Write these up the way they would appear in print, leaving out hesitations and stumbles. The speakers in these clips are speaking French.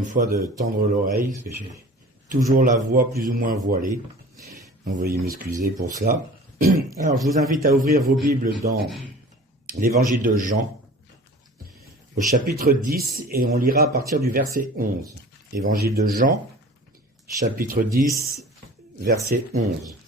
une fois de tendre l'oreille, parce que j'ai toujours la voix plus ou moins voilée. Donc veuillez m'excuser pour cela. Alors je vous invite à ouvrir vos Bibles dans l'évangile de Jean, au chapitre 10, et on lira à partir du verset 11. Évangile de Jean, chapitre 10, verset 11.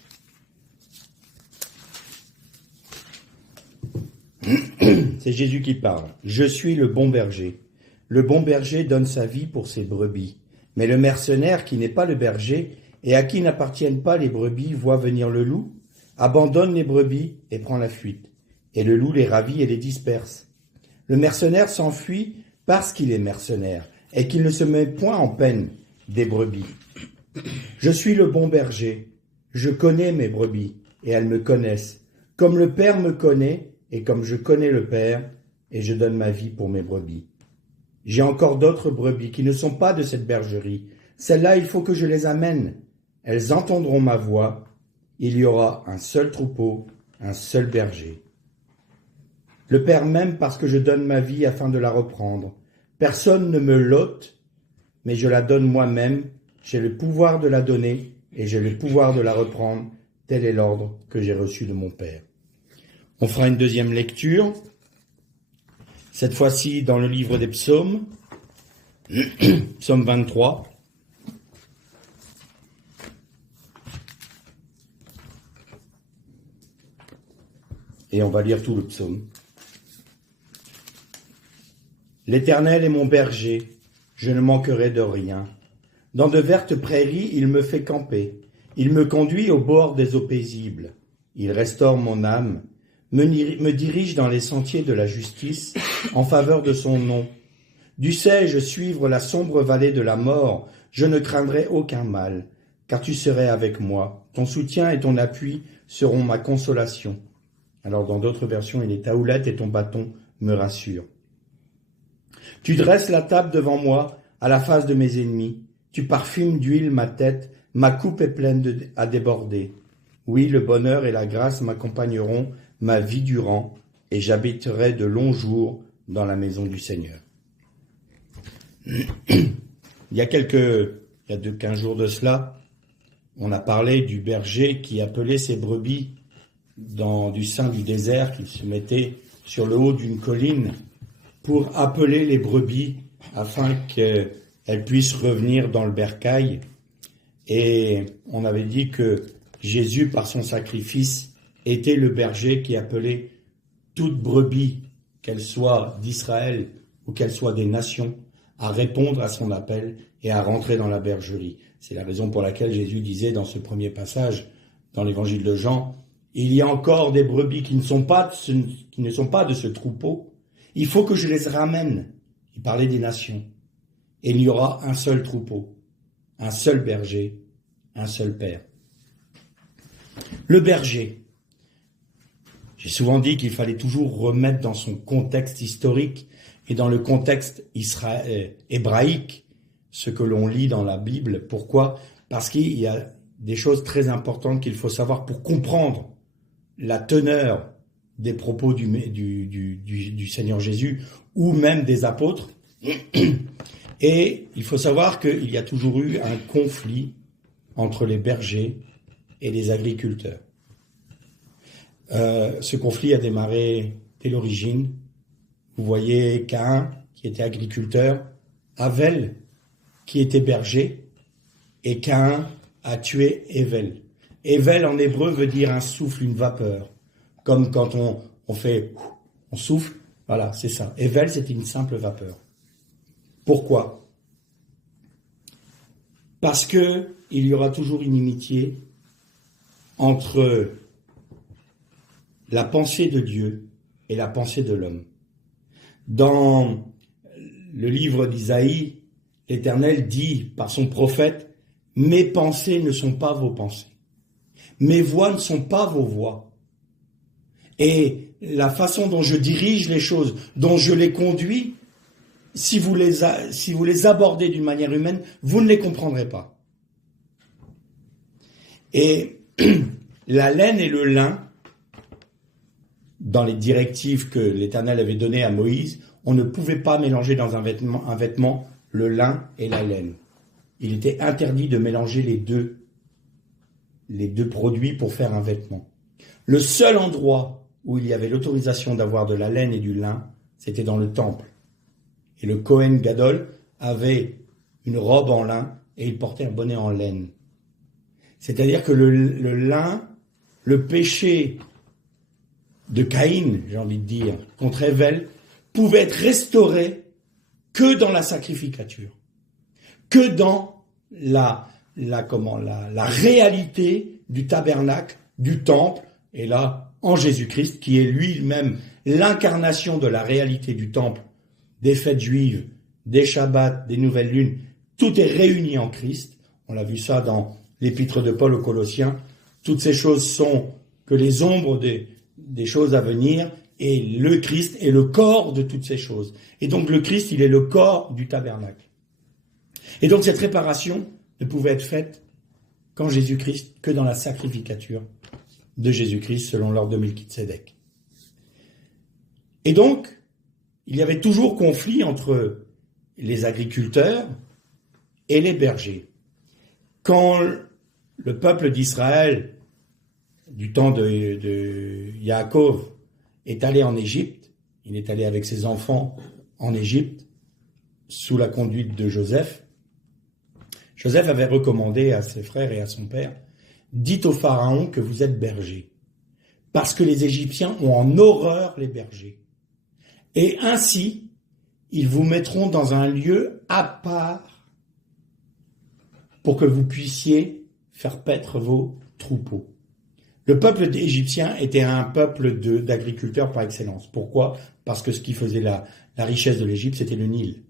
C'est Jésus qui parle. « Je suis le bon berger. Le bon berger donne sa vie pour ses brebis. Mais le mercenaire qui n'est pas le berger et à qui n'appartiennent pas les brebis voit venir le loup, abandonne les brebis et prend la fuite. Et le loup les ravit et les disperse. Le mercenaire s'enfuit parce qu'il est mercenaire et qu'il ne se met point en peine des brebis. Je suis le bon berger. Je connais mes brebis et elles me connaissent. Comme le Père me connaît et comme je connais le Père, et je donne ma vie pour mes brebis. J'ai encore d'autres brebis qui ne sont pas de cette bergerie. Celles-là, il faut que je les amène. Elles entendront ma voix. Il y aura un seul troupeau, un seul berger. Le Père m'aime parce que je donne ma vie afin de la reprendre. Personne ne me l'ôte, mais je la donne moi-même. J'ai le pouvoir de la donner et j'ai le pouvoir de la reprendre. Tel est l'ordre que j'ai reçu de mon Père. On fera une deuxième lecture, cette fois-ci dans le livre des psaumes, psaume 23. Et on va lire tout le psaume. L'Éternel est mon berger, je ne manquerai de rien. Dans de vertes prairies, il me fait camper. Il me conduit au bord des eaux paisibles. Il restaure mon âme. Me dirige dans les sentiers de la justice en faveur de son nom. Dussé-je suivre la sombre vallée de la mort, je ne craindrai aucun mal, car tu serais avec moi. Ton soutien et ton appui seront ma consolation. Alors dans d'autres versions, il est ta houlette et ton bâton me rassurent. Tu dresses la table devant moi à la face de mes ennemis. Tu parfumes d'huile ma tête, ma coupe est pleine à déborder. Oui, le bonheur et la grâce m'accompagneront ma vie durant, et j'habiterai de longs jours dans la maison du Seigneur. Il y a 15 jours de cela, on a parlé du berger qui appelait ses brebis du sein du désert, qu'il se mettait sur le haut d'une colline pour appeler les brebis afin qu'elles puissent revenir dans le bercail. Et on avait dit que Jésus, par son sacrifice, était le berger qui appelait toute brebis, qu'elle soit d'Israël ou qu'elle soit des nations, à répondre à son appel et à rentrer dans la bergerie. C'est la raison pour laquelle Jésus disait dans ce premier passage, dans l'évangile de Jean, « Il y a encore des brebis qui ne sont pas de ce troupeau. Il faut que je les ramène. » Il parlait des nations. Et il y aura un seul troupeau, un seul berger, un seul père. Le berger. J'ai souvent dit qu'il fallait toujours remettre dans son contexte historique et dans le contexte hébraïque ce que l'on lit dans la Bible. Pourquoi ? Parce qu'il y a des choses très importantes qu'il faut savoir pour comprendre la teneur des propos du Seigneur Jésus ou même des apôtres. Et il faut savoir qu'il y a toujours eu un conflit entre les bergers et les agriculteurs. Ce conflit a démarré dès l'origine. Vous voyez Caïn, qui était agriculteur, Abel, qui était berger, et Caïn a tué Hével. Hével, en hébreu, veut dire un souffle, une vapeur. Comme quand on souffle, voilà, c'est ça. Hével, c'est une simple vapeur. Pourquoi ? Parce que il y aura toujours une inimitié entre la pensée de Dieu et la pensée de l'homme. Dans le livre d'Isaïe, l'Éternel dit par son prophète, « Mes pensées ne sont pas vos pensées. Mes voies ne sont pas vos voies. » Et la façon dont je dirige les choses, dont je les conduis, si vous les abordez d'une manière humaine, vous ne les comprendrez pas. Et la laine et le lin, dans les directives que l'Éternel avait données à Moïse, on ne pouvait pas mélanger dans un vêtement le lin et la laine. Il était interdit de mélanger les deux produits pour faire un vêtement. Le seul endroit où il y avait l'autorisation d'avoir de la laine et du lin, c'était dans le temple. Et le Kohen Gadol avait une robe en lin et il portait un bonnet en laine. C'est-à-dire que le lin, le péché de Caïn, j'ai envie de dire, contre Èvel, pouvait être restauré que dans la sacrificature, que dans la réalité du tabernacle, du temple, et là, en Jésus-Christ, qui est lui-même l'incarnation de la réalité du temple, des fêtes juives, des Shabbats, des nouvelles lunes, tout est réuni en Christ. On l'a vu ça dans l'épître de Paul aux Colossiens. Toutes ces choses sont que les ombres des choses à venir, et le Christ est le corps de toutes ces choses. Et donc le Christ, il est le corps du tabernacle. Et donc cette réparation ne pouvait être faite qu'en Jésus-Christ, que dans la sacrificature de Jésus-Christ, selon l'ordre de Melchizedek. Et donc, il y avait toujours conflit entre les agriculteurs et les bergers. Quand le peuple d'Israël, du temps de Yaakov, est allé en Égypte, il est allé avec ses enfants en Égypte, sous la conduite de Joseph. Joseph avait recommandé à ses frères et à son père, « Dites au Pharaon que vous êtes bergers, parce que les Égyptiens ont en horreur les bergers. Et ainsi, ils vous mettront dans un lieu à part pour que vous puissiez faire paître vos troupeaux. » Le peuple égyptien était un peuple d'agriculteurs par excellence. Pourquoi ? Parce que ce qui faisait la richesse de l'Égypte, c'était le Nil.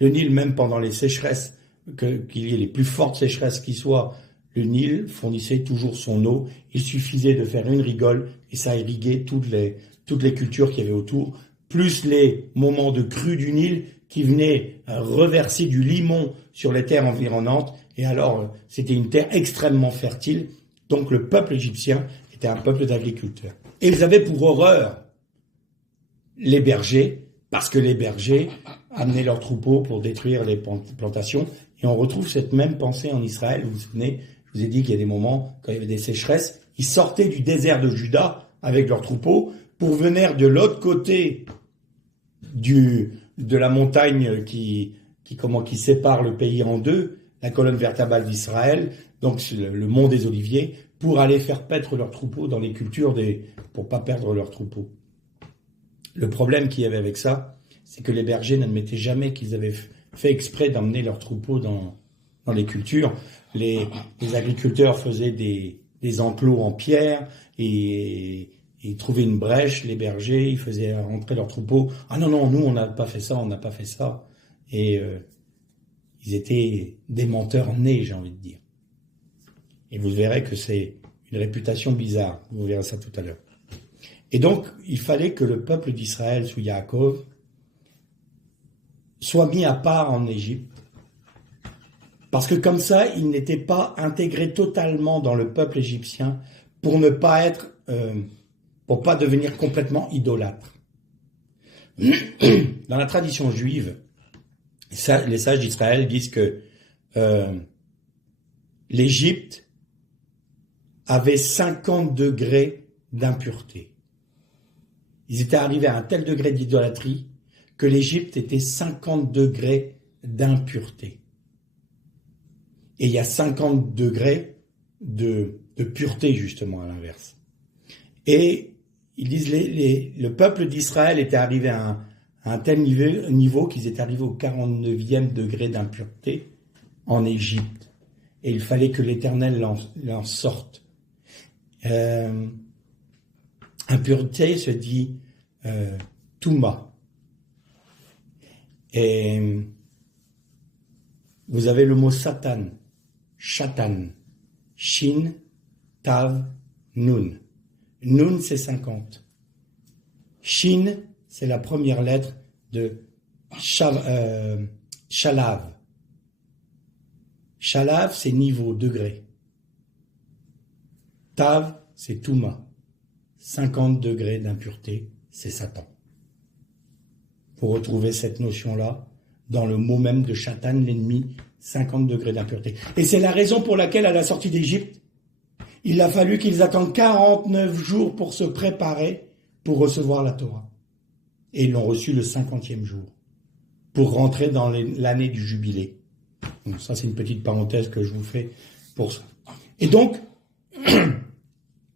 Le Nil, même pendant les sécheresses, qu'il y ait les plus fortes sécheresses qui soient, le Nil fournissait toujours son eau. Il suffisait de faire une rigole et ça irriguait toutes les cultures qu'il y avait autour, plus les moments de crue du Nil qui venaient reverser du limon sur les terres environnantes. Et alors, c'était une terre extrêmement fertile. Donc le peuple égyptien était un peuple d'agriculteurs. Et ils avaient pour horreur les bergers, parce que les bergers amenaient leurs troupeaux pour détruire les plantations. Et on retrouve cette même pensée en Israël. Vous vous souvenez, je vous ai dit qu'il y a des moments, quand il y avait des sécheresses, ils sortaient du désert de Juda avec leurs troupeaux pour venir de l'autre côté de la montagne qui sépare le pays en deux, la colonne vertébrale d'Israël, donc le mont des Oliviers, pour aller faire paître leurs troupeaux dans les cultures pour pas perdre leurs troupeaux. Le problème qu'il y avait avec ça, c'est que les bergers n'admettaient jamais qu'ils avaient fait exprès d'emmener leurs troupeaux dans les cultures. Les agriculteurs faisaient des enclos en pierre et ils trouvaient une brèche, les bergers, ils faisaient rentrer leurs troupeaux. Ah non, nous on n'a pas fait ça, on n'a pas fait ça. Et ils étaient des menteurs nés, j'ai envie de dire. Et vous verrez que c'est une réputation bizarre. Vous verrez ça tout à l'heure. Et donc, il fallait que le peuple d'Israël, sous Yaakov, soit mis à part en Égypte. Parce que comme ça, il n'était pas intégré totalement dans le peuple égyptien pour ne pas pour pas devenir complètement idolâtre. Dans la tradition juive, les sages d'Israël disent que l'Égypte avait 50 degrés d'impureté. Ils étaient arrivés à un tel degré d'idolâtrie que l'Égypte était 50 degrés d'impureté. Et il y a 50 degrés de pureté, justement, à l'inverse. Et ils disent le peuple d'Israël était arrivé à un tel niveau qu'ils étaient arrivés au 49e degré d'impureté en Égypte. Et il fallait que l'Éternel l'en sorte. Impureté se dit Touma. Et vous avez le mot Satan, Shatan, Shin, Tav, Nun. Nun, c'est 50. Shin, c'est la première lettre de Shalav. Shalav, c'est niveau, degré. Tav, c'est Touma. 50 degrés d'impureté, c'est Satan. Pour retrouver cette notion-là dans le mot même de Shatan, l'ennemi, 50 degrés d'impureté. Et c'est la raison pour laquelle, à la sortie d'Égypte, il a fallu qu'ils attendent 49 jours pour se préparer pour recevoir la Torah. Et ils l'ont reçu le 50e jour, pour rentrer dans l'année du jubilé. Donc ça, c'est une petite parenthèse que je vous fais pour ça. Et donc,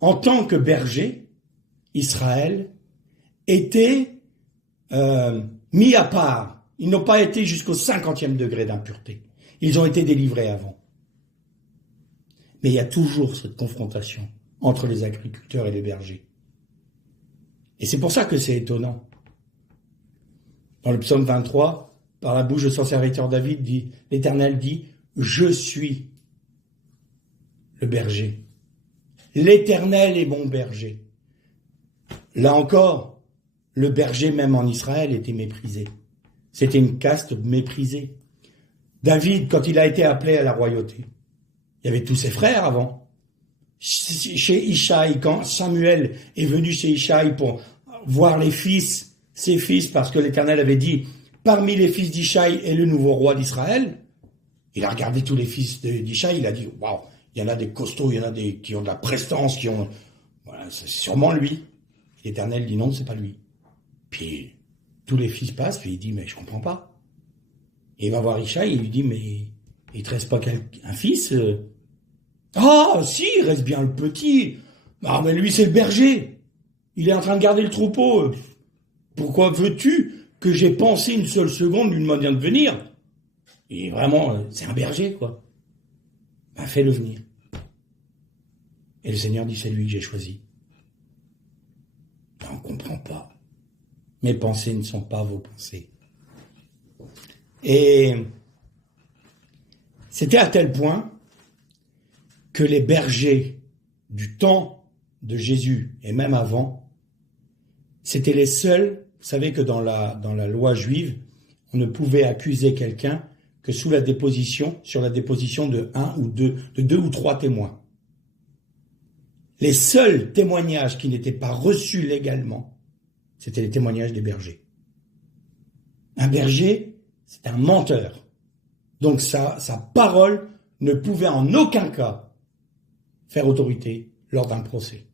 en tant que berger, Israël était mis à part. Ils n'ont pas été jusqu'au 50e degré d'impureté. Ils ont été délivrés avant. Mais il y a toujours cette confrontation entre les agriculteurs et les bergers. Et c'est pour ça que c'est étonnant. Dans le psaume 23, par la bouche de son serviteur David, l'Éternel dit « Je suis le berger. L'Éternel est mon berger. » Là encore, le berger même en Israël était méprisé. C'était une caste méprisée. David, quand il a été appelé à la royauté, il y avait tous ses frères avant. Chez Ishaï, quand Samuel est venu chez Ishaï pour voir ses fils, parce que l'Éternel avait dit, parmi les fils d'Ishaï est le nouveau roi d'Israël, il a regardé tous les fils d'Ishaï, il a dit, waouh, il y en a des costauds, il y en a des qui ont de la prestance, voilà, c'est sûrement lui. L'Éternel dit non, c'est pas lui. Puis tous les fils passent, puis il dit, mais je comprends pas. Et il va voir Ishaï, il lui dit, mais il te reste pas un fils? Ah, si, il reste bien le petit. Ah, mais lui, c'est le berger. Il est en train de garder le troupeau. Pourquoi veux-tu que j'ai pensé une seule seconde d'une manière de venir? Et vraiment, c'est un berger, quoi. Ben, fais-le venir. Et le Seigneur dit, c'est lui que j'ai choisi. Ben, on ne comprend pas. Mes pensées ne sont pas vos pensées. Et c'était à tel point que les bergers du temps de Jésus, et même avant, c'étaient les seuls. Vous savez que dans la loi juive, on ne pouvait accuser quelqu'un que sur la déposition de deux ou trois témoins. Les seuls témoignages qui n'étaient pas reçus légalement, c'était les témoignages des bergers. Un berger, c'est un menteur. Donc sa parole ne pouvait en aucun cas faire autorité lors d'un procès.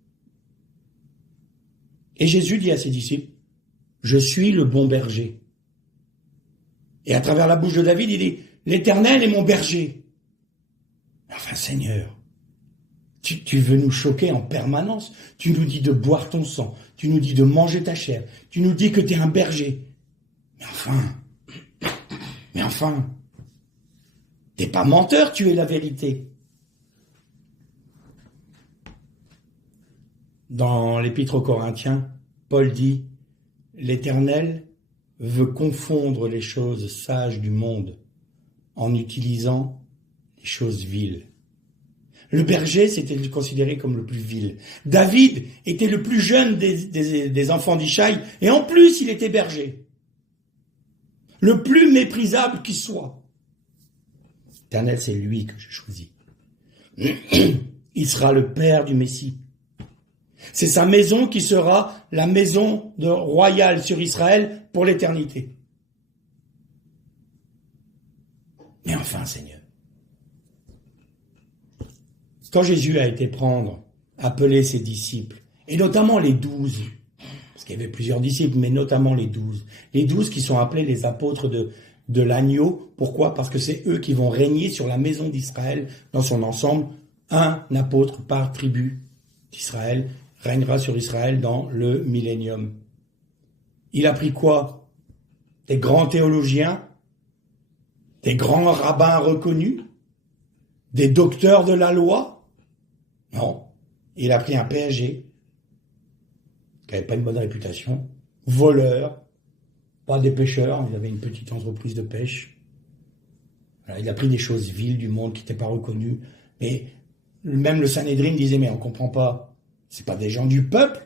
Et Jésus dit à ses disciples, « Je suis le bon berger. » Et à travers la bouche de David, il dit, « L'Éternel est mon berger. » Enfin, Seigneur, tu veux nous choquer en permanence. Tu nous dis de boire ton sang. Tu nous dis de manger ta chair. Tu nous dis que tu es un berger. Mais enfin, t'es pas menteur, tu es la vérité. Dans l'Épître aux Corinthiens, Paul dit « L'Éternel veut confondre les choses sages du monde en utilisant les choses viles. » Le berger, c'était considéré comme le plus vil. David était le plus jeune des enfants d'Ishaï, et en plus, il était berger. Le plus méprisable qui soit. L'Éternel, c'est lui que je choisis. Il sera le père du Messie. C'est sa maison qui sera la maison royale sur Israël pour l'éternité. Mais enfin, Seigneur, quand Jésus a été appeler ses disciples, et notamment les 12, parce qu'il y avait plusieurs disciples, mais notamment les 12 qui sont appelés les apôtres de l'agneau. Pourquoi? Parce que c'est eux qui vont régner sur la maison d'Israël dans son ensemble. Un apôtre par tribu d'Israël régnera sur Israël dans le millénium. Il a pris quoi? Des grands théologiens, des grands rabbins reconnus, des docteurs de la loi? Non, il a pris un PSG qui n'avait pas une bonne réputation, voleur, pas des pêcheurs, il avait une petite entreprise de pêche. Voilà, il a pris des choses viles du monde qui n'étaient pas reconnues, mais même le Sanhédrin disait, mais on ne comprend pas, c'est pas des gens du peuple.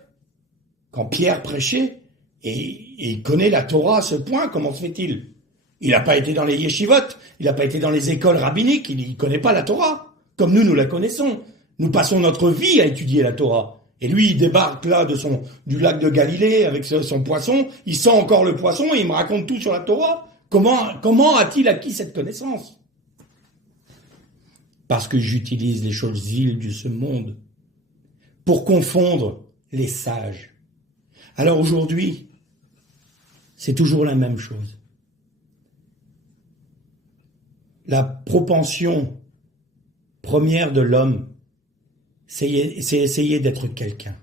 Quand Pierre prêchait, et il connaît la Torah à ce point, comment se fait-il? Il n'a pas été dans les yeshivot, il n'a pas été dans les écoles rabbiniques, il ne connaît pas la Torah, comme nous la connaissons. Nous passons notre vie à étudier la Torah. Et lui, il débarque là du lac de Galilée avec son poisson, il sent encore le poisson et il me raconte tout sur la Torah. Comment a-t-il acquis cette connaissance? Parce que j'utilise les choses viles de ce monde pour confondre les sages. Alors aujourd'hui, c'est toujours la même chose. La propension première de l'homme, c'est essayer d'être quelqu'un.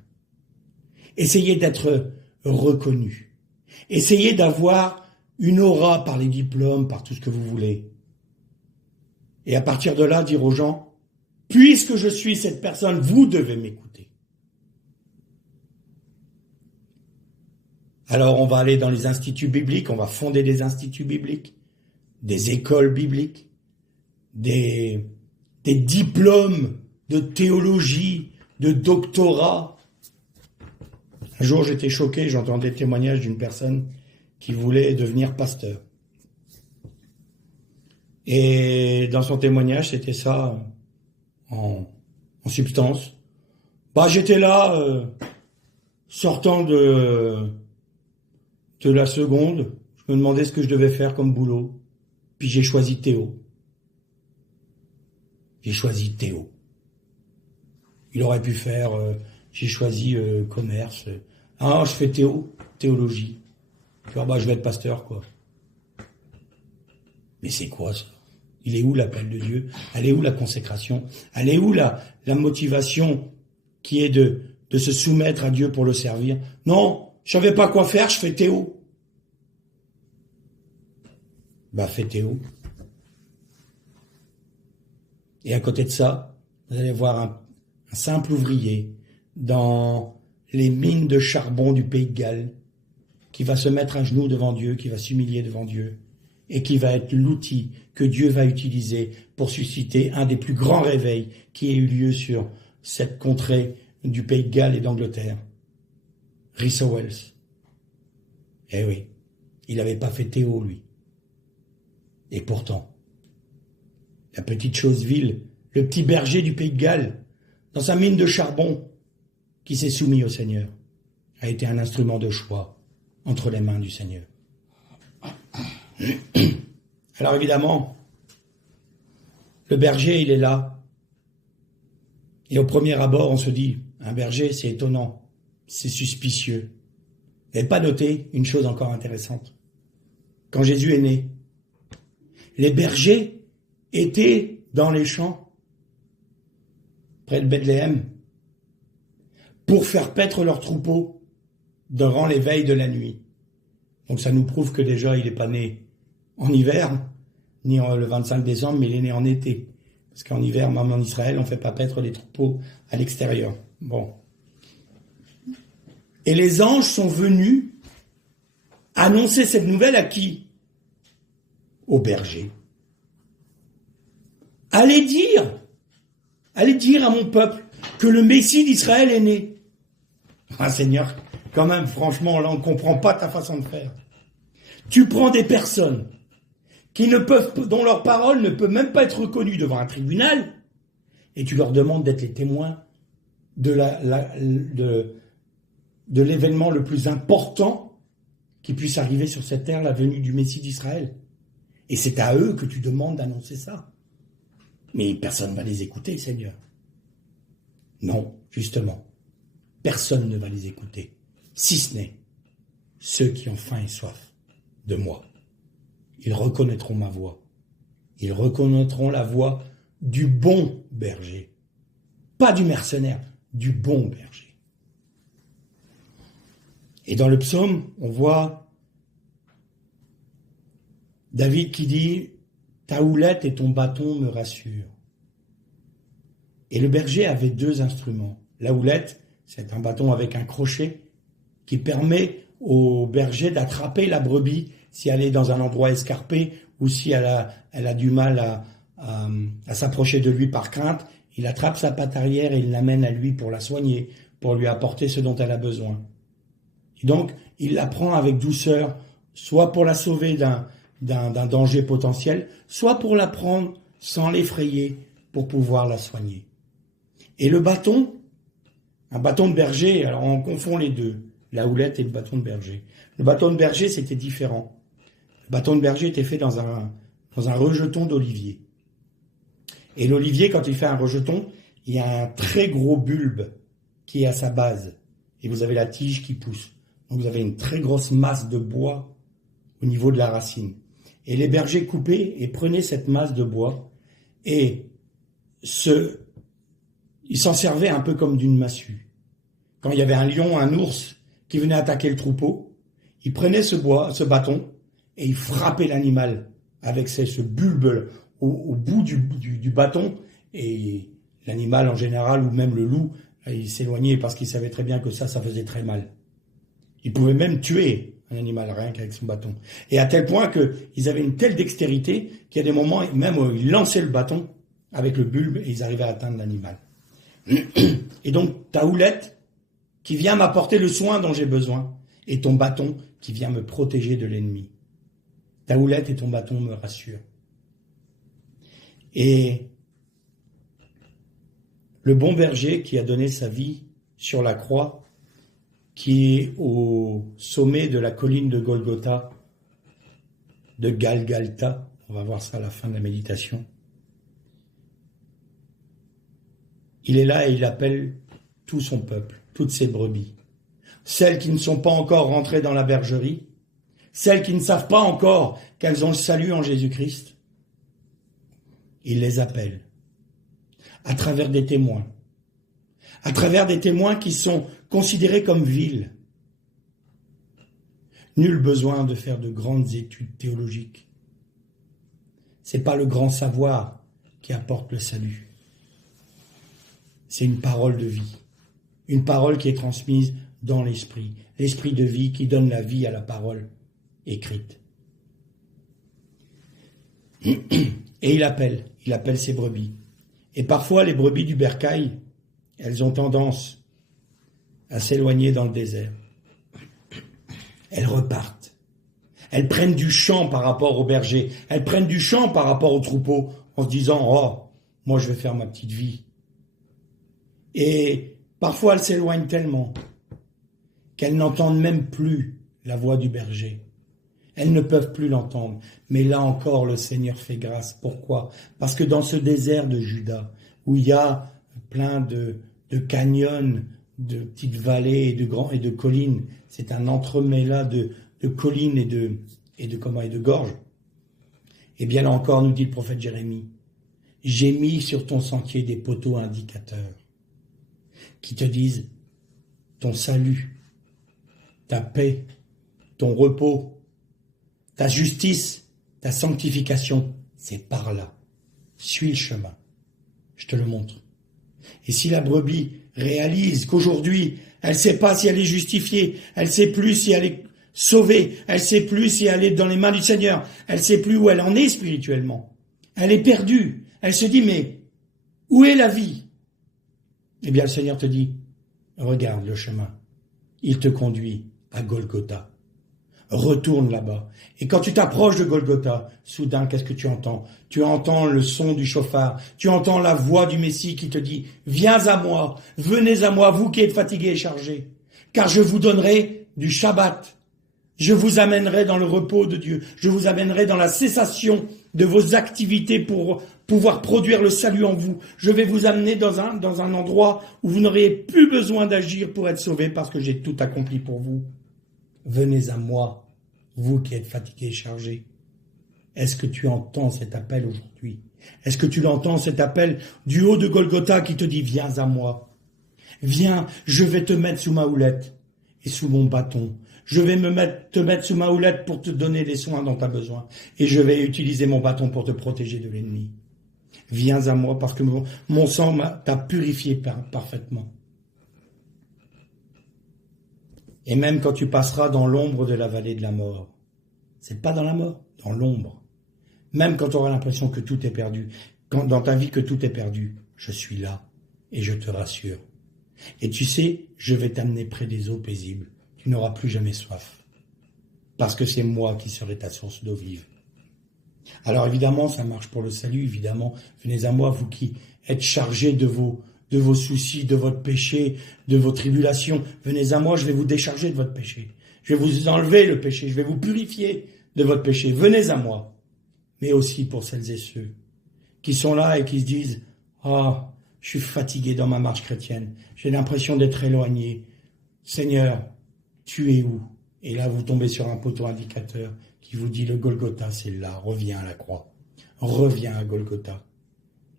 Essayer d'être reconnu. Essayer d'avoir une aura par les diplômes, par tout ce que vous voulez. Et à partir de là, dire aux gens, puisque je suis cette personne, vous devez m'écouter. Alors on va aller dans les instituts bibliques, on va fonder des instituts bibliques, des écoles bibliques, des diplômes de théologie, de doctorat. Un jour j'étais choqué, j'entendais le témoignage d'une personne qui voulait devenir pasteur. Et dans son témoignage, c'était ça en substance. J'étais là, sortant de la seconde, je me demandais ce que je devais faire comme boulot. Puis j'ai choisi Théo. J'ai choisi Théo. Il aurait pu faire, j'ai choisi commerce. Je fais théologie. Puis, je vais être pasteur, quoi. Mais c'est quoi ça? Il est où l'appel de Dieu? Elle est où la consécration? Elle est où la motivation qui est de se soumettre à Dieu pour le servir? Non, je savais pas quoi faire, je fais Théo. Fais Théo. Et à côté de ça, vous allez voir un simple ouvrier dans les mines de charbon du pays de Galles qui va se mettre à genoux devant Dieu, qui va s'humilier devant Dieu et qui va être l'outil que Dieu va utiliser pour susciter un des plus grands réveils qui ait eu lieu sur cette contrée du pays de Galles et d'Angleterre. Rhys Howells. Eh oui, il n'avait pas fait Théo, lui. Et pourtant, la petite chose vile, le petit berger du pays de Galles, dans sa mine de charbon, qui s'est soumis au Seigneur, a été un instrument de choix entre les mains du Seigneur. Alors évidemment, le berger, il est là. Et au premier abord, on se dit, un berger, c'est étonnant, c'est suspicieux. Vous n'avez pas noté une chose encore intéressante? Quand Jésus est né, les bergers étaient dans les champs, près de Bethléem, pour faire paître leurs troupeaux durant les veilles de la nuit. Donc ça nous prouve que déjà, il n'est pas né en hiver, ni le 25 décembre, mais il est né en été. Parce qu'en hiver, même en Israël, on ne fait pas paître les troupeaux à l'extérieur. Bon. Et les anges sont venus annoncer cette nouvelle à qui? Aux bergers. Allez dire à mon peuple que le Messie d'Israël est né. Seigneur, quand même, franchement, là, on ne comprend pas ta façon de faire. Tu prends des personnes dont leur parole ne peut même pas être reconnue devant un tribunal, et tu leur demandes d'être les témoins de l'événement le plus important qui puisse arriver sur cette terre, la venue du Messie d'Israël. Et c'est à eux que tu demandes d'annoncer ça. Mais personne ne va les écouter, Seigneur. Non, justement, personne ne va les écouter, si ce n'est ceux qui ont faim et soif de moi. Ils reconnaîtront ma voix. Ils reconnaîtront la voix du bon berger. Pas du mercenaire, du bon berger. Et dans le psaume, on voit David qui dit « Ta houlette et ton bâton me rassurent ». Et le berger avait deux instruments. La houlette, c'est un bâton avec un crochet qui permet au berger d'attraper la brebis si elle est dans un endroit escarpé ou si elle a du mal à s'approcher de lui par crainte. Il attrape sa patte arrière et il l'amène à lui pour la soigner, pour lui apporter ce dont elle a besoin. Et donc, il la prend avec douceur, soit pour la sauver d'un danger potentiel, soit pour la prendre sans l'effrayer pour pouvoir la soigner. Et le bâton, un bâton de berger, alors on confond les deux, la houlette et le bâton de berger. Le bâton de berger, c'était différent. Le bâton de berger était fait dans un rejeton d'olivier. Et l'olivier, quand il fait un rejeton, il y a un très gros bulbe qui est à sa base. Et vous avez la tige qui pousse. Donc vous avez une très grosse masse de bois au niveau de la racine. Et les bergers coupaient et prenaient cette masse de bois et ils s'en servaient un peu comme d'une massue. Quand il y avait un lion, un ours qui venait attaquer le troupeau, ils prenaient ce bâton et ils frappaient l'animal avec ce bulbe au bout du bâton, et l'animal en général, ou même le loup, il s'éloignait parce qu'il savait très bien que ça faisait très mal. Il pouvait même tuer un animal rien qu'avec son bâton. Et à tel point qu'ils avaient une telle dextérité qu'il y a des moments même où ils lançaient le bâton avec le bulbe et ils arrivaient à atteindre l'animal. Et donc ta houlette qui vient m'apporter le soin dont j'ai besoin, et ton bâton qui vient me protéger de l'ennemi. Ta houlette et ton bâton me rassurent. Et le bon berger qui a donné sa vie sur la croix, qui est au sommet de la colline de Golgotha, de Galgalta, on va voir ça à la fin de la méditation, il est là et il appelle tout son peuple, toutes ses brebis, celles qui ne sont pas encore rentrées dans la bergerie, celles qui ne savent pas encore qu'elles ont le salut en Jésus-Christ. Il les appelle à travers des témoins qui sont considérés comme vils. Nul besoin de faire de grandes études théologiques. C'est pas le grand savoir qui apporte le salut. C'est une parole de vie, une parole qui est transmise dans l'esprit de vie qui donne la vie à la parole écrite. Et il appelle ses brebis. Et parfois, les brebis du bercail, elles ont tendance à s'éloigner dans le désert. Elles repartent. Elles prennent du champ par rapport au berger. Elles prennent du champ par rapport au troupeau en se disant « Oh, moi je vais faire ma petite vie ». Et parfois, elles s'éloignent tellement qu'elles n'entendent même plus la voix du berger. Elles ne peuvent plus l'entendre. Mais là encore, le Seigneur fait grâce. Pourquoi ? Parce que dans ce désert de Juda, où il y a plein de canyons, de petites vallées et de collines, c'est un entremêlat de collines et de gorges. Et bien là encore, nous dit le prophète Jérémie, j'ai mis sur ton sentier des poteaux indicateurs qui te disent ton salut, ta paix, ton repos, ta justice, ta sanctification, c'est par là. Suis le chemin. Je te le montre. Et si la brebis réalise qu'aujourd'hui, elle ne sait pas si elle est justifiée, elle ne sait plus si elle est sauvée, elle ne sait plus si elle est dans les mains du Seigneur, elle ne sait plus où elle en est spirituellement. Elle est perdue. Elle se dit, mais où est la vie ? Eh bien, le Seigneur te dit, regarde le chemin. Il te conduit à Golgotha. Retourne là-bas. Et quand tu t'approches de Golgotha, soudain, qu'est-ce que tu entends ? Tu entends le son du chauffard. Tu entends la voix du Messie qui te dit, viens à moi, venez à moi, vous qui êtes fatigués et chargés, car je vous donnerai du Shabbat. Je vous amènerai dans le repos de Dieu. Je vous amènerai dans la cessation de vos activités pour pouvoir produire le salut en vous. Je vais vous amener dans un endroit où vous n'aurez plus besoin d'agir pour être sauvés parce que j'ai tout accompli pour vous. Venez à moi, vous qui êtes fatigués et chargés. Est-ce que tu entends cet appel aujourd'hui ? Est-ce que tu l'entends, cet appel du haut de Golgotha qui te dit « Viens à moi. Viens, je vais te mettre sous ma houlette et sous mon bâton. Je vais te mettre sous ma houlette pour te donner les soins dont tu as besoin. Et je vais utiliser mon bâton pour te protéger de l'ennemi. Viens à moi parce que mon sang t'a purifié parfaitement. » Et même quand tu passeras dans l'ombre de la vallée de la mort, c'est pas dans la mort, dans l'ombre. Même quand tu auras l'impression que tout est perdu, quand dans ta vie que tout est perdu, je suis là et je te rassure. Et tu sais, je vais t'amener près des eaux paisibles. Tu n'auras plus jamais soif. Parce que c'est moi qui serai ta source d'eau vive. Alors évidemment, ça marche pour le salut, évidemment. Venez à moi, vous qui êtes chargés de vos soucis, de votre péché, de vos tribulations. Venez à moi, je vais vous décharger de votre péché. Je vais vous enlever le péché, je vais vous purifier de votre péché, venez à moi. Mais aussi pour celles et ceux qui sont là et qui se disent « Ah, je suis fatigué dans ma marche chrétienne, j'ai l'impression d'être éloigné. Seigneur, tu es où ?» Et là, vous tombez sur un poteau indicateur qui vous dit « Le Golgotha, c'est là, reviens à la croix, reviens à Golgotha. »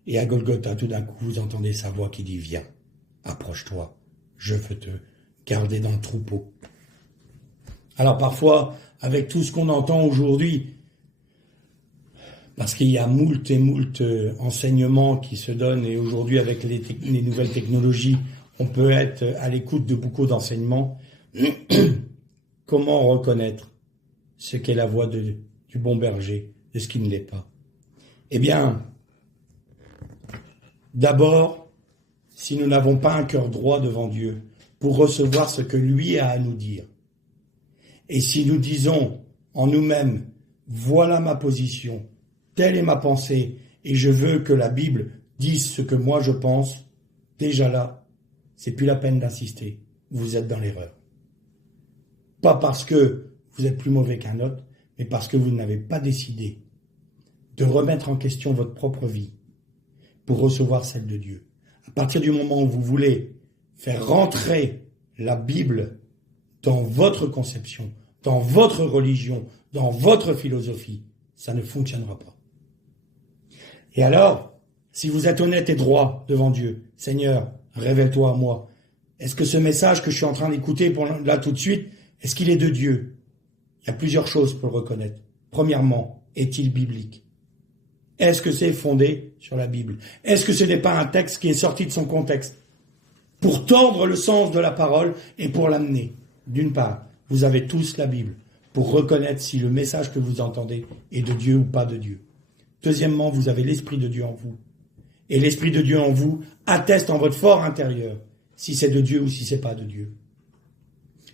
Et à Golgotha, tout d'un coup, vous entendez sa voix qui dit « Viens, approche-toi, je veux te garder dans le troupeau. » Alors parfois, avec tout ce qu'on entend aujourd'hui, parce qu'il y a moult et moult enseignements qui se donnent, et aujourd'hui avec les nouvelles technologies, on peut être à l'écoute de beaucoup d'enseignements. Comment reconnaître ce qu'est la voix du bon berger, de ce qui ne l'est pas? Eh bien, d'abord, si nous n'avons pas un cœur droit devant Dieu pour recevoir ce que lui a à nous dire, et si nous disons en nous-mêmes, voilà ma position, telle est ma pensée, et je veux que la Bible dise ce que moi je pense, déjà là, c'est plus la peine d'insister, vous êtes dans l'erreur. Pas parce que vous êtes plus mauvais qu'un autre, mais parce que vous n'avez pas décidé de remettre en question votre propre vie pour recevoir celle de Dieu. À partir du moment où vous voulez faire rentrer la Bible dans votre conception, dans votre religion, dans votre philosophie, ça ne fonctionnera pas. Et alors, si vous êtes honnête et droit devant Dieu, Seigneur, révèle-toi à moi. Est-ce que ce message que je suis en train d'écouter là tout de suite, est-ce qu'il est de Dieu? Il y a plusieurs choses pour le reconnaître. Premièrement, est-il biblique? Est-ce que c'est fondé sur la Bible? Est-ce que ce n'est pas un texte qui est sorti de son contexte pour tordre le sens de la parole et pour l'amener? D'une part, vous avez tous la Bible pour reconnaître si le message que vous entendez est de Dieu ou pas de Dieu. Deuxièmement, vous avez l'Esprit de Dieu en vous. Et l'Esprit de Dieu en vous atteste en votre fort intérieur si c'est de Dieu ou si c'est pas de Dieu.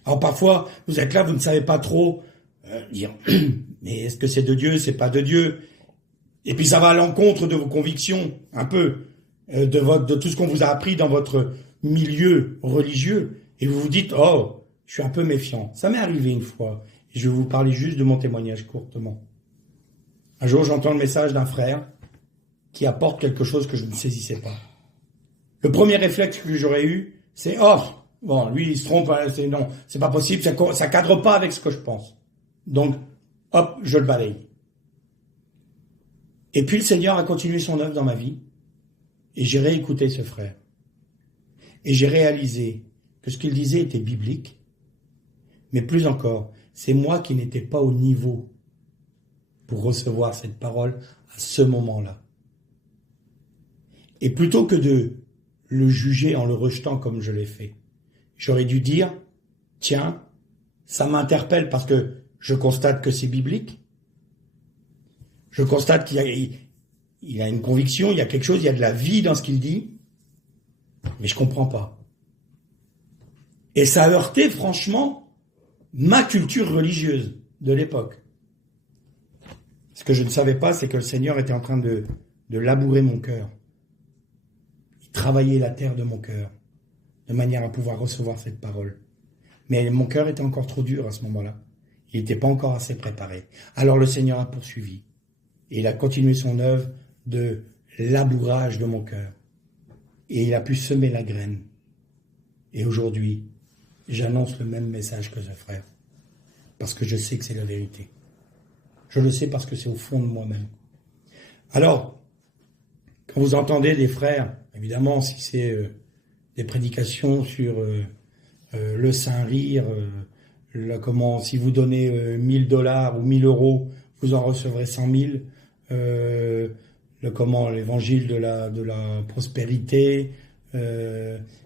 Alors parfois, vous êtes là, vous ne savez pas trop dire « Mais est-ce que c'est de Dieu, c'est pas de Dieu ?» Et puis ça va à l'encontre de vos convictions, un peu, de tout ce qu'on vous a appris dans votre milieu religieux. Et vous vous dites « Oh, je suis un peu méfiant. » Ça m'est arrivé une fois. Et je vais vous parler juste de mon témoignage courtement. Un jour, j'entends le message d'un frère qui apporte quelque chose que je ne saisissais pas. Le premier réflexe que j'aurais eu, c'est « Oh, bon, lui, il se trompe, non, c'est pas possible, ça cadre pas avec ce que je pense. » Donc, hop, je le balaye. Et puis le Seigneur a continué son œuvre dans ma vie, et j'ai réécouté ce frère. Et j'ai réalisé que ce qu'il disait était biblique, mais plus encore, c'est moi qui n'étais pas au niveau pour recevoir cette parole à ce moment-là. Et plutôt que de le juger en le rejetant comme je l'ai fait, j'aurais dû dire, tiens, ça m'interpelle parce que je constate que c'est biblique, je constate qu'il a une conviction, il y a quelque chose, il y a de la vie dans ce qu'il dit, mais je comprends pas. Et ça a heurté, franchement, ma culture religieuse de l'époque. Ce que je ne savais pas, c'est que le Seigneur était en train de labourer mon cœur. Il travaillait la terre de mon cœur, de manière à pouvoir recevoir cette parole. Mais mon cœur était encore trop dur à ce moment-là. Il n'était pas encore assez préparé. Alors le Seigneur a poursuivi. Et il a continué son œuvre de labourage de mon cœur. Et il a pu semer la graine. Et aujourd'hui, j'annonce le même message que ce frère. Parce que je sais que c'est la vérité. Je le sais parce que c'est au fond de moi-même. Alors, quand vous entendez des frères, évidemment, si c'est des prédications sur le saint rire, si vous donnez $1000 ou 1000 €, vous en recevrez 100 000. L'évangile de la prospérité.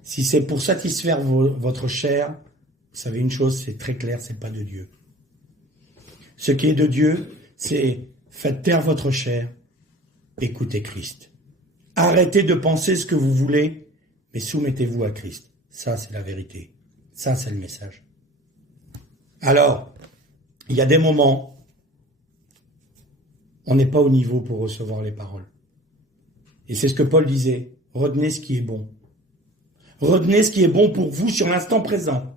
Si c'est pour satisfaire votre chair, vous savez une chose, c'est très clair, c'est pas de Dieu. Ce qui est de Dieu, c'est faites taire votre chair, écoutez Christ. Arrêtez de penser ce que vous voulez, mais soumettez-vous à Christ. Ça, c'est la vérité. Ça, c'est le message. Alors, il y a des moments, on n'est pas au niveau pour recevoir les paroles. Et c'est ce que Paul disait, retenez ce qui est bon. Retenez ce qui est bon pour vous sur l'instant présent.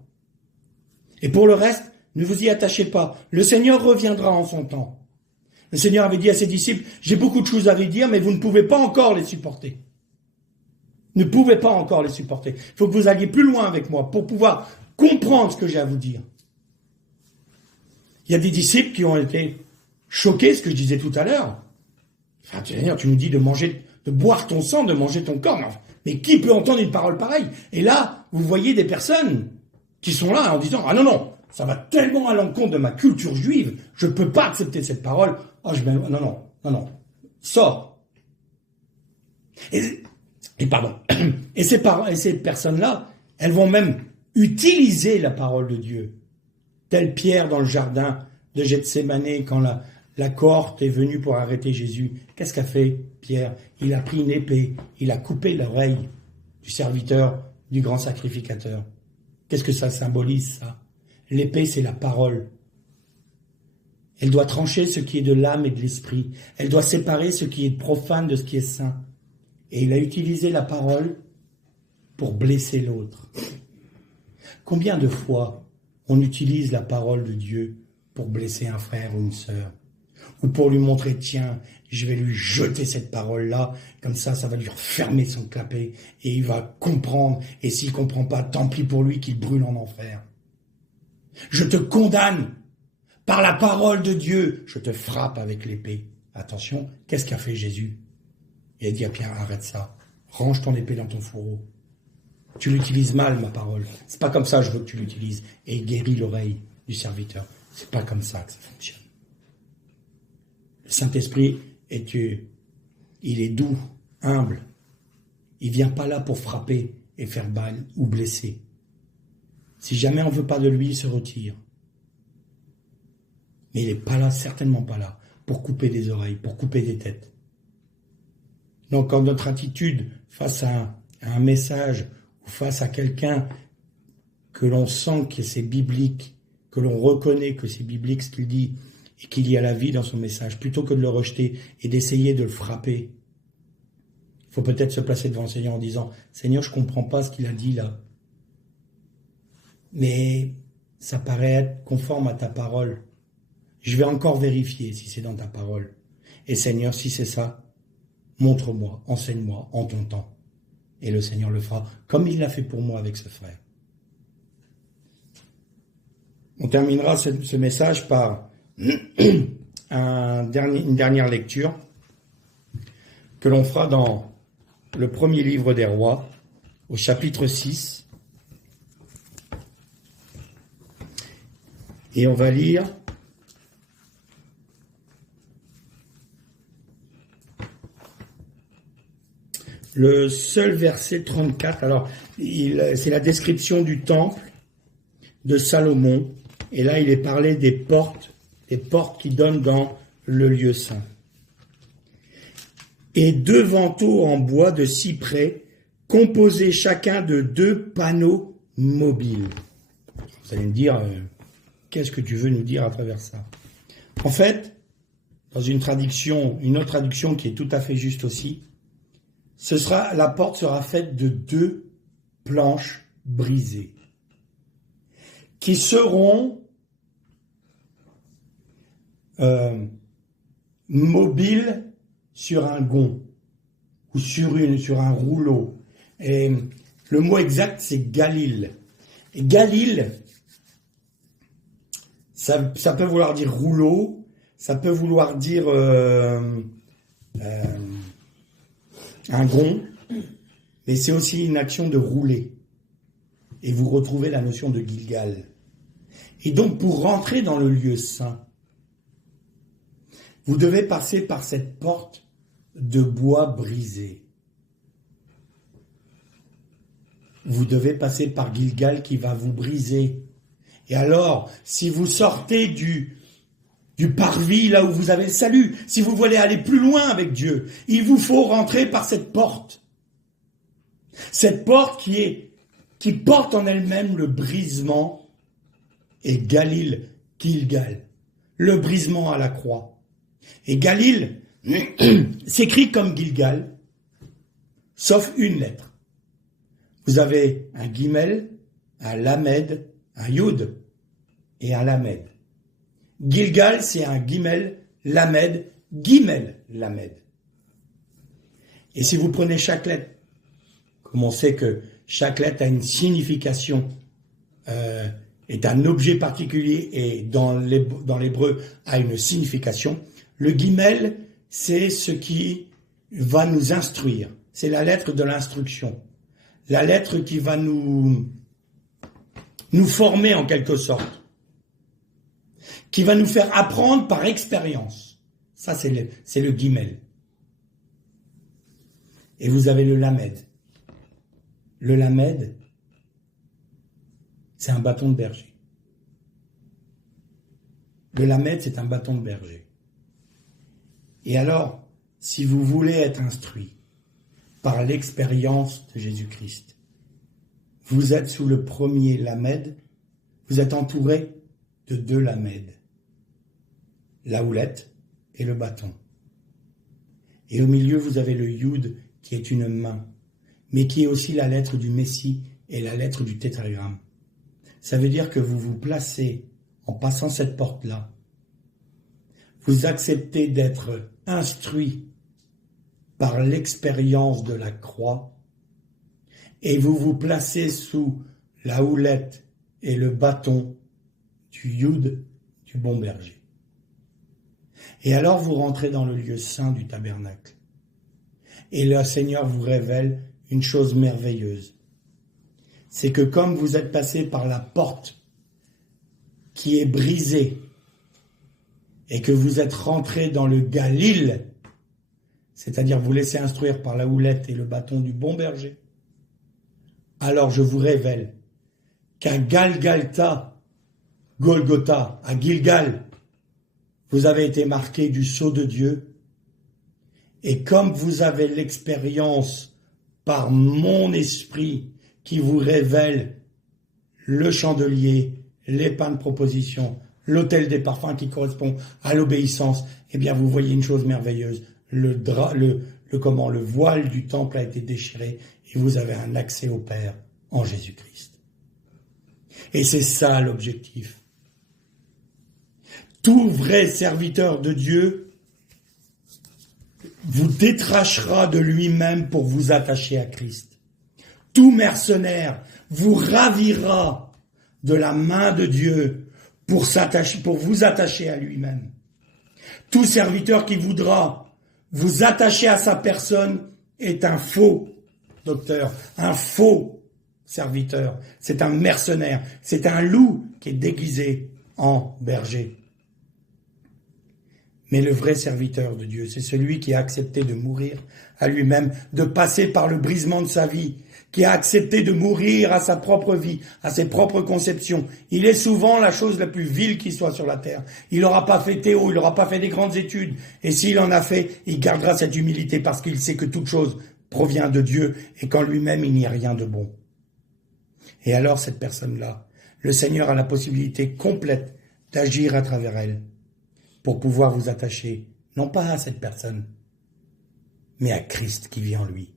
Et pour le reste, Ne vous y attachez pas. Le Seigneur reviendra en son temps. Le Seigneur avait dit à ses disciples, j'ai beaucoup de choses à vous dire, mais vous ne pouvez pas encore les supporter. Ne pouvez pas encore les supporter. Il faut que vous alliez plus loin avec moi pour pouvoir comprendre ce que j'ai à vous dire. Il y a des disciples qui ont été choqués, ce que je disais tout à l'heure. Enfin, Seigneur, tu nous dis de manger, de boire ton sang, de manger ton corps. Mais qui peut entendre une parole pareille? Et là, vous voyez des personnes qui sont là en disant, ah non, non, ça va tellement à l'encontre de ma culture juive, je ne peux pas accepter cette parole. Oh, non, sors. Et ces personnes-là, elles vont même utiliser la parole de Dieu. Tel Pierre dans le jardin de Gethsémanée, quand la cohorte est venue pour arrêter Jésus. Qu'est-ce qu'a fait Pierre? Il a pris une épée, il a coupé l'oreille du serviteur du grand sacrificateur. Qu'est-ce que ça symbolise, ça? L'épée, c'est la parole. Elle doit trancher ce qui est de l'âme et de l'esprit. Elle doit séparer ce qui est profane de ce qui est saint. Et il a utilisé la parole pour blesser l'autre. Combien de fois on utilise la parole de Dieu pour blesser un frère ou une sœur? Ou pour lui montrer, tiens, je vais lui jeter cette parole-là, comme ça va lui refermer son clapet, et il va comprendre, et s'il ne comprend pas, tant pis pour lui qu'il brûle en enfer. Je te condamne par la parole de Dieu, je te frappe avec l'épée. Attention, qu'est-ce qu'a fait Jésus? Il a dit à Pierre, arrête ça, range ton épée dans ton fourreau. Tu l'utilises mal, ma parole. C'est pas comme ça que je veux que tu l'utilises. Et guéris l'oreille du serviteur. C'est pas comme ça que ça fonctionne. Le Saint-Esprit il est doux, humble. Il vient pas là pour frapper et faire mal ou blesser. Si jamais on veut pas de lui, il se retire. Mais il est pas là, certainement pas là, pour couper des oreilles, pour couper des têtes. Donc, quand notre attitude face à un message ou face à quelqu'un que l'on sent que c'est biblique, que l'on reconnaît que c'est biblique ce qu'il dit et qu'il y a la vie dans son message, plutôt que de le rejeter et d'essayer de le frapper, il faut peut-être se placer devant le Seigneur en disant « Seigneur, je ne comprends pas ce qu'il a dit là, mais ça paraît être conforme à ta parole. Je vais encore vérifier si c'est dans ta parole. Et Seigneur, si c'est ça, montre-moi, enseigne-moi en ton temps. » Et le Seigneur le fera, comme il l'a fait pour moi avec ce frère. On terminera ce message par une dernière lecture que l'on fera dans le premier livre des Rois, au chapitre 6. Et on va lire le seul verset 34. Alors, c'est la description du temple de Salomon. Et là, il est parlé des portes qui donnent dans le lieu saint. Et 2 vantaux en bois de cyprès, composés chacun de 2 panneaux mobiles. Vous allez me dire, qu'est-ce que tu veux nous dire à travers ça? En fait, dans une autre traduction qui est tout à fait juste aussi, la porte sera faite de 2 planches brisées, qui seront mobiles sur un gond ou sur un rouleau. Et le mot exact, c'est Galil. Et Galil, ça peut vouloir dire rouleau, ça peut vouloir dire un gond, mais c'est aussi une action de rouler. Et vous retrouvez la notion de Gilgal. Et donc, pour rentrer dans le lieu saint, vous devez passer par cette porte de bois brisé. Vous devez passer par Gilgal qui va vous briser. Et alors, si vous sortez du parvis, là où vous avez le salut, si vous voulez aller plus loin avec Dieu, il vous faut rentrer par cette porte. Cette porte qui porte en elle-même le brisement et Gilgal, le brisement à la croix. Et Galil s'écrit comme Gilgal, sauf une lettre. Vous avez un Gimel, un Lamed, un Yud. et un lamed. Gilgal, c'est un guimel, lamed, guimel, lamed. Et si vous prenez chaque lettre, comme on sait que chaque lettre a une signification, est un objet particulier et dans l'hébreu a une signification, le guimel, c'est ce qui va nous instruire. C'est la lettre de l'instruction. La lettre qui va nous former en quelque sorte. Qui va nous faire apprendre par expérience. Ça, c'est le guimel. Et vous avez le lamed. Le lamed, c'est un bâton de berger. Le lamed, c'est un bâton de berger. Et alors, si vous voulez être instruit par l'expérience de Jésus-Christ, vous êtes sous le premier lamed, vous êtes entouré de deux lamed, la houlette et le bâton. Et au milieu, vous avez le yud qui est une main, mais qui est aussi la lettre du Messie et la lettre du tétragramme. Ça veut dire que vous vous placez, en passant cette porte-là, vous acceptez d'être instruit par l'expérience de la croix et vous vous placez sous la houlette et le bâton du Yud du bon berger. Et alors vous rentrez dans le lieu saint du tabernacle et le Seigneur vous révèle une chose merveilleuse. C'est que comme vous êtes passé par la porte qui est brisée et que vous êtes rentré dans le Galil, c'est-à-dire vous laissez instruire par la houlette et le bâton du bon berger, alors je vous révèle qu'à Golgotha, à Gilgal, vous avez été marqué du sceau de Dieu, et comme vous avez l'expérience par mon esprit qui vous révèle le chandelier, les pains de proposition, l'autel des parfums qui correspond à l'obéissance, eh bien vous voyez une chose merveilleuse. Le voile du temple a été déchiré et vous avez un accès au Père en Jésus-Christ. Et c'est ça l'objectif. Tout vrai serviteur de Dieu vous détachera de lui-même pour vous attacher à Christ. Tout mercenaire vous ravira de la main de Dieu pour vous attacher à lui-même. Tout serviteur qui voudra vous attacher à sa personne est un faux docteur, un faux serviteur. C'est un mercenaire, c'est un loup qui est déguisé en berger. Mais le vrai serviteur de Dieu, c'est celui qui a accepté de mourir à lui-même, de passer par le brisement de sa vie, qui a accepté de mourir à sa propre vie, à ses propres conceptions. Il est souvent la chose la plus vile qui soit sur la terre. Il n'aura pas fait Théo, il n'aura pas fait des grandes études. Et s'il en a fait, il gardera cette humilité parce qu'il sait que toute chose provient de Dieu et qu'en lui-même, il n'y a rien de bon. Et alors, cette personne-là, le Seigneur a la possibilité complète d'agir à travers elle pour pouvoir vous attacher, non pas à cette personne, mais à Christ qui vit en lui.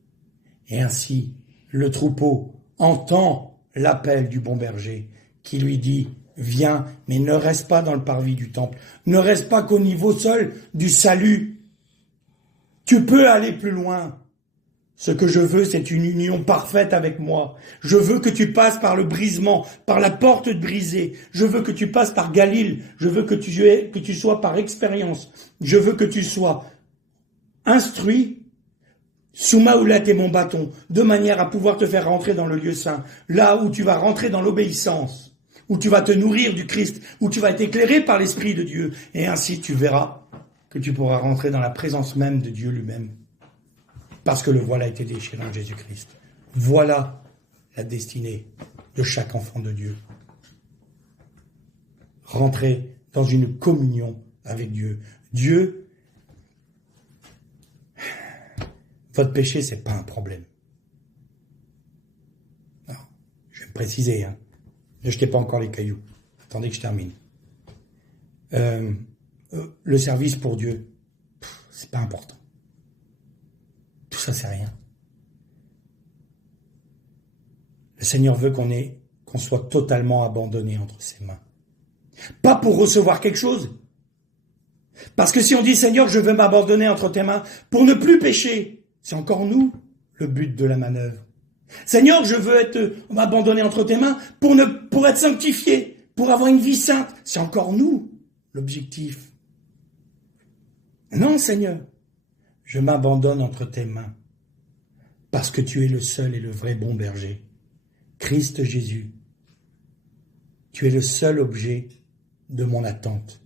Et ainsi, le troupeau entend l'appel du bon berger qui lui dit « Viens, mais ne reste pas dans le parvis du temple, ne reste pas qu'au niveau seul du salut. Tu peux aller plus loin. Ce que je veux, c'est une union parfaite avec moi. Je veux que tu passes par le brisement, par la porte brisée. Je veux que tu passes par Galil. Je veux que tu sois par expérience. Je veux que tu sois instruit sous ma houlette et mon bâton, de manière à pouvoir te faire rentrer dans le lieu saint, là où tu vas rentrer dans l'obéissance, où tu vas te nourrir du Christ, où tu vas être éclairé par l'Esprit de Dieu. Et ainsi, tu verras que tu pourras rentrer dans la présence même de Dieu lui-même. Parce que le voile a été déchiré en Jésus-Christ. Voilà la destinée de chaque enfant de Dieu. Rentrer dans une communion avec Dieu. Dieu, votre péché, c'est pas un problème. Alors, je vais me préciser, ne jetez pas encore les cailloux. Attendez que je termine. Le service pour Dieu, c'est pas important. Tout ça, c'est rien. Le Seigneur veut qu'on soit totalement abandonné entre ses mains. Pas pour recevoir quelque chose. Parce que si on dit, Seigneur, je veux m'abandonner entre tes mains pour ne plus pécher, c'est encore nous le but de la manœuvre. Seigneur, je veux m'abandonner entre tes mains pour être sanctifié, pour avoir une vie sainte, c'est encore nous l'objectif. Non, Seigneur, je m'abandonne entre tes mains parce que tu es le seul et le vrai bon berger. Christ Jésus, tu es le seul objet de mon attente.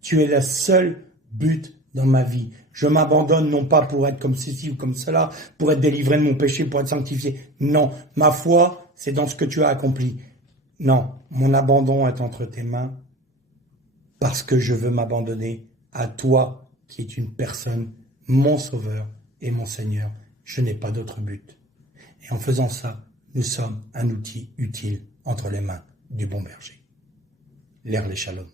Tu es le seul but dans ma vie. Je m'abandonne non pas pour être comme ceci ou comme cela, pour être délivré de mon péché, pour être sanctifié. Non, ma foi, c'est dans ce que tu as accompli. Non, mon abandon est entre tes mains parce que je veux m'abandonner à toi qui es une personne, mon Sauveur et mon Seigneur. Je n'ai pas d'autre but. Et en faisant ça, nous sommes un outil utile entre les mains du bon berger. L'Er les Shalom.